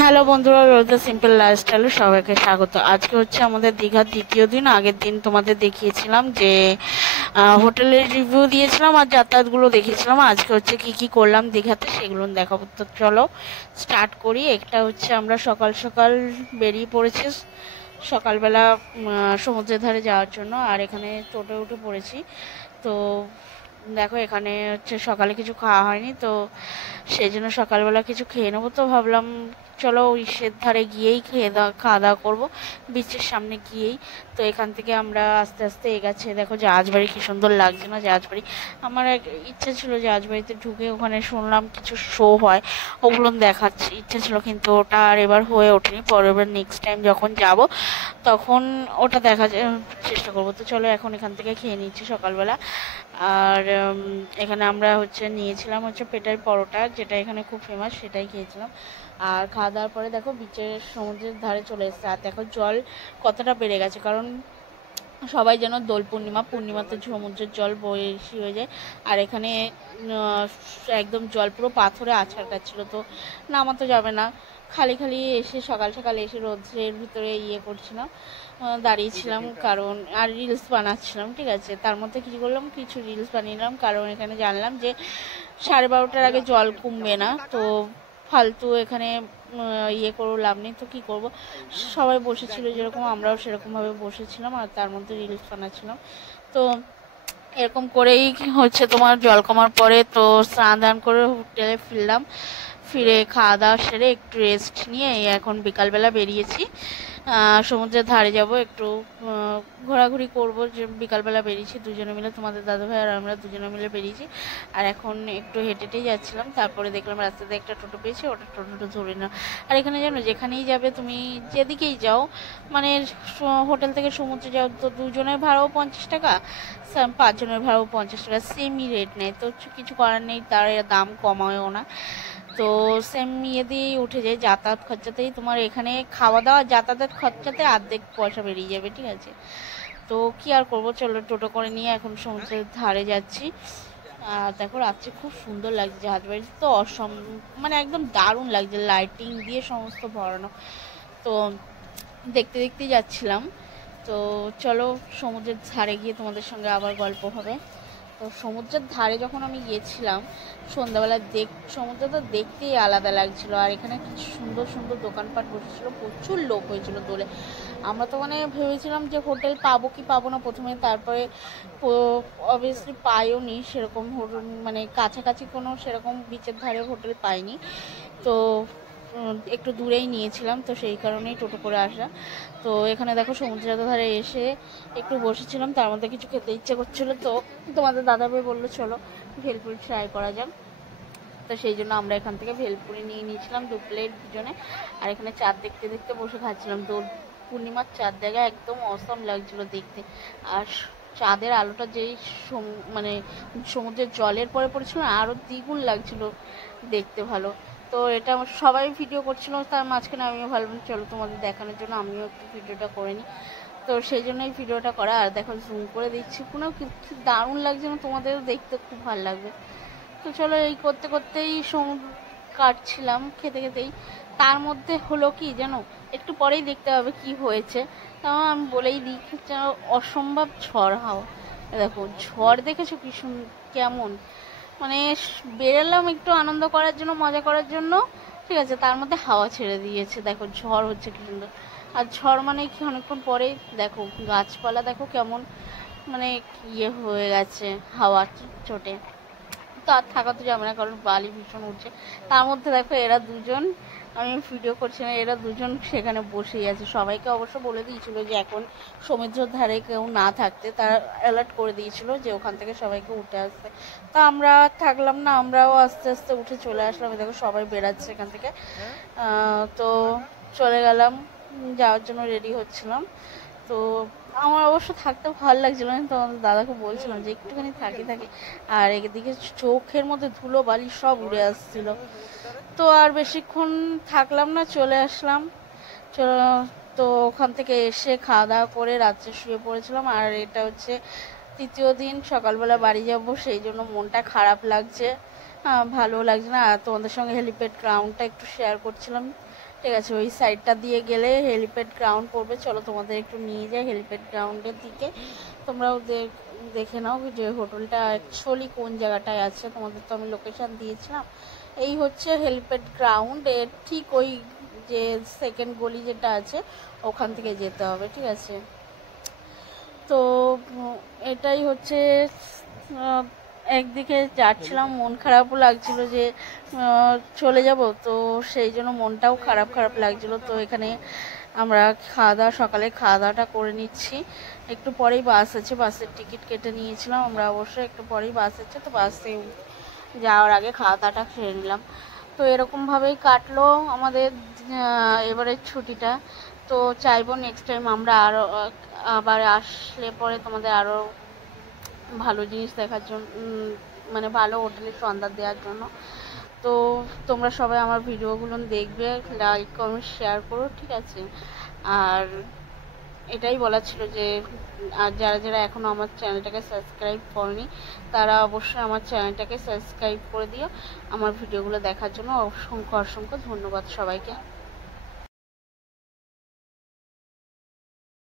Hello বন্ধুরা, রোজা simple লাইফস্টাইলে সবাইকে স্বাগত। আজকে হচ্ছে আমাদের দীঘার দ্বিতীয় দিন। আগের দিন তোমাদের দেখিয়েছিলাম যে হোটেলের রিভিউ দিয়েছিলাম আর যাতায়াতগুলো দেখিয়েছিলাম। আজকে হচ্ছে কি কি করলাম দীঘাতে সেগুলো দেখাবো। তো চলো স্টার্ট করি। একটা হচ্ছে আমরা সকাল সকাল বেরিয়ে পড়েছি সকালবেলা সমুদ্রের ধারে যাওয়ার জন্য, আর এখানে টোটো উঠে পড়েছি। তো দেখো এখানে হচ্ছে সকালে কিছু খাওয়া হয়নি, তো সেই জন্য সকালবেলা কিছু খেয়ে নেবো। তো ভাবলাম চলো ইসের ধারে গিয়েই খাওয়া দাওয়া করবো, বিচের সামনে গিয়েই। তো এখান থেকে আমরা আস্তে আস্তে এগাচ্ছে। দেখো জাহাজবাড়ি কি সুন্দর লাগছে না জাহাজবাড়ি। আমার এক ইচ্ছা ছিল জাহাজবাড়িতে ঢুকে, ওখানে শুনলাম কিছু শো হয়, ওগুলো দেখাচ্ছে ইচ্ছা ছিল, কিন্তু ওটা আর এবার হয়ে ওঠেনি। পরের নেক্সট টাইম যখন যাব তখন ওটা চেষ্টা করবো। তো চলো এখন এখান থেকে খেয়ে নিচ্ছি সকালবেলা। আর এখানে আমরা হচ্ছে নিয়েছিলাম হচ্ছে পেটাই পরোটা, যেটা এখানে খুব ফেমাস, সেটাই খেয়েছিলাম। আর খাওয়া দাওয়ার পরে দেখো বিচের সমুদ্রের ধারে চলে এসেছে। আর দেখো জল কতটা বেড়ে গেছে, কারণ সবাই যেন দোল পূর্ণিমাতে সমুদ্রের জল বেশি হয়ে যায়। আর এখানে একদম জল পুরো পাথরে আছাড় খাচ্ছিল, তো নামাতে যাবে না। খালি খালি এসে সকাল সকাল এসে রোদ্রের ভিতরে করছিলাম, দাঁড়িয়েছিলাম, কারণ আর রিলস বানাচ্ছিলাম। ঠিক আছে, তার মধ্যে কিছু করলাম, কিছু রিলস বানিয়ে নিলাম, কারণ এখানে জানলাম যে 12:30টার আগে জল কমবে না। তো ফালতু এখানে করো লাভ নেই, তো কী করবো। সবাই বসেছিল যেরকম, আমরাও সেরকমভাবে বসেছিলাম আর তার মধ্যে রিলস বানাচ্ছিলাম। তো এরকম করেই হচ্ছে তোমার জল কমার পরে তো স্নান দান করে হোটেলে ফিরলাম। ফিরে খাওয়া দাওয়া সেরে একটু রেস্ট নিয়ে এখন বিকালবেলা বেরিয়েছি সমুদ্রের ধারে যাব, একটু ঘোরাঘুরি করবো। যে বিকালবেলা বেরিয়েছি দুজনে মিলে, তোমাদের দাদাভাই আর আমরা দুজনে মিলে বেরিয়েছি। আর এখন একটু হেঁটে হেঁটেই যাচ্ছিলাম, তারপরে দেখলাম রাস্তাতে একটা টোটো পেয়েছি, ওটা টোটোটা ধরে না। আর এখানে জানো যেখানেই যাবে তুমি, যেদিকেই যাও, মানে হোটেল থেকে সমুদ্রে যাও, তো দুজনের ভাড়াও 50 টাকা, 5 জনের ভাড়াও 50 টাকা, সেমই রেট নেয়। তো কিছু করার নেই, তার দাম কমায়ও না। তো সেম দিয়েই উঠে যায়। যাতায়াত খরচাতেই তোমার এখানে খাওয়া দাওয়া যাতায়াত খরচাতে অর্ধেক পয়সা বেরিয়ে যাবে। ঠিক আছে, তো কি আর করবো, চলো টোটো করে নিয়ে এখন সমুদ্রের ধারে যাচ্ছি। আর দেখো রাত্রে খুব সুন্দর লাগছে জাহাজবাড়িতে, তো মানে একদম দারুণ লাগছে, লাইটিং দিয়ে সমস্ত ভরানো। তো দেখতে দেখতেই যাচ্ছিলাম। তো চলো সমুদ্রের ধারে গিয়ে তোমাদের সঙ্গে আবার গল্প হবে। তো সমুদ্রের ধারে যখন আমি গিয়েছিলাম সন্ধ্যাবেলা, সমুদ্র তো দেখতেই আলাদা লাগছিল। আর এখানে কিছু সুন্দর সুন্দর দোকানপাট বসেছিল, প্রচুর লোক হয়েছিল দোলে। আমরা তো মানে ভেবেছিলাম যে হোটেল পাবো কি পাবো না প্রথমে, তারপরে অবভিয়াসলি পাইও নি সেরকম, মানে কাছাকাছি কোনো সেরকম বিচের ধারে হোটেল পাইনি। তো একটু দূরেই নিয়েছিলাম, তো সেই কারণেই টোটো করে আসা। তো এখানে দেখো সমুদ্রের ধারে এসে একটু বসেছিলাম, তার মধ্যে কিছু খেতে ইচ্ছে করছিল। তো তোমাদের দাদাভাই বললো চলো ভেলপুরি ট্রাই করা যাক। তো সেই জন্য আমরা এখান থেকে ভেলপুরি নিয়ে নিয়েছিলাম 2 প্লেট দুজনে। আর এখানে চাঁদ দেখতে দেখতে বসে খাচ্ছিলাম। তো পূর্ণিমার চাঁদ দেখা একদম অসম লাগছিল দেখতে। আর চাঁদের আলোটা যেই মানে সমুদ্রের জলের পরে পড়েছিল না, আরও দ্বিগুণ লাগছিল দেখতে ভালো। তো এটা সবাই ভিডিও করছিল, তার মাঝখানে আমিও ভাবলাম চলো তোমাদের দেখানোর জন্য আমিও একটু ভিডিওটা করে নিই। তো সেই জন্যই ভিডিওটা করা। আর দেখো জুম করে দিচ্ছি, কোনো কি দারুণ লাগছে না, তোমাদেরও দেখতে খুব ভালো লাগবে। তো চলো এই করতে করতেই সমুদ্র কাটছিলাম, খেতে খেতেই। তার মধ্যে হলো কি জানো, একটু পরেই দেখতে হবে কি হয়েছে। তাও আমি বলেই দিই, যেন অসম্ভব ঝড় হাওয়া। দেখো ঝড় দেখেছো কি কেমন, মানে বেরোলাম একটু আনন্দ করার জন্য, মজা করার জন্য, ঠিক আছে, তার মধ্যে হাওয়া ছেড়ে দিয়েছে। দেখো ঝড় হচ্ছে কি সুন্দর। আর ঝড় মানে কি অনেকক্ষণ পরে দেখো গাছপালা দেখো কেমন মানে হয়ে গেছে হাওয়া চোটে। তো আর থাকা তো যাবে না, কারণ বালি ভীষণ উঠছে। তার মধ্যে দেখো এরা দুজন, আমি ভিডিও করছি না, এরা দুজন সেখানে বসেই আছে। সবাইকে অবশ্য বলে দিয়েছিল যে এখন সমুদ্রের ধারে কেউ না থাকতে, তারা অ্যালার্ট করে দিয়েছিল যে ওখান থেকে সবাইকে উঠে আসতে। তো আমরা থাকলাম না, আমরাও আস্তে আস্তে উঠে চলে আসলাম। দেখো সবাই বেরাচ্ছে এখান থেকে। তো চলে গেলাম, যাওয়ার জন্য রেডি হচ্ছিলাম। তো আমার অবশ্য থাকতে ভালো লাগছিল না, তো আমাদের দাদাকে বলছিলাম যে একটুখানি থাকি। আর এদিকে চোখের মধ্যে ধুলো বালি সব উড়ে আসছিল। তো আর বেশিক্ষণ থাকলাম না, চলে আসলাম। তো ওখান থেকে এসে খাওয়া দাওয়া করে রাত্রে শুয়ে পড়েছিলাম। আর এটা হচ্ছে তৃতীয় দিন, সকালবেলা বাড়ি যাব, সেই জন্য মনটা খারাপ লাগছে। ভালো লাগছে না। আর তোমাদের সঙ্গে হেলিপ্যাড গ্রাউন্ডটা একটু শেয়ার করছিলাম, ঠিক আছে। ওই সাইডটা দিয়ে গেলে হেলিপ্যাড গ্রাউন্ড পড়বে, চলো তোমাদের একটু নিয়ে যাই হেলিপ্যাড গ্রাউন্ডের দিকে। তোমরাও দেখে নাও যে হোটেলটা অ্যাকচুয়ালি কোন জায়গাটায় আছে। তোমাদের তো আমি লোকেশান দিয়েছিলাম। এই হচ্ছে হেলিপ্যাড গ্রাউন্ড, এর ঠিক ওই যে সেকেন্ড গলি যেটা আছে ওখান থেকে যেতে হবে, ঠিক আছে। তো এটাই হচ্ছে, একদিকে যাচ্ছিলাম মন খারাপও লাগছিল যে চলে যাব, তো সেই জন্য মনটাও খারাপ খারাপ লাগছিল। তো এখানে আমরা সকালে খাওয়া দাওয়াটা করে নিচ্ছি। একটু পরেই বাস আছে, বাসের টিকিট কেটে নিয়েছিলাম আমরা অবশ্যই, একটু পরেই বাস আছে। তো বাসে যাওয়ার আগে খাওয়া দাওয়াটা খেয়ে নিলাম। তো এরকমভাবেই কাটলো আমাদের এবারের ছুটিটা। তো চাইবো নেক্সট টাইম আমরা আবার আসলে পরে তোমাদের আরও ভালো জিনিস দেখার জন্য, মানে ভালো হোটেলের সন্ধান দেওয়ার জন্য। তো তোমরা সবাই আমার ভিডিওগুলো দেখবে, লাইক কমেন্ট শেয়ার করো, ঠিক আছে। আর এটাই বলার ছিল যে আর যারা যারা এখনও আমার চ্যানেলটাকে সাবস্ক্রাইব করেনি তারা অবশ্যই আমার চ্যানেলটাকে সাবস্ক্রাইব করে দিও। আমার ভিডিওগুলো দেখার জন্য অসংখ্য অসংখ্য ধন্যবাদ সবাইকে।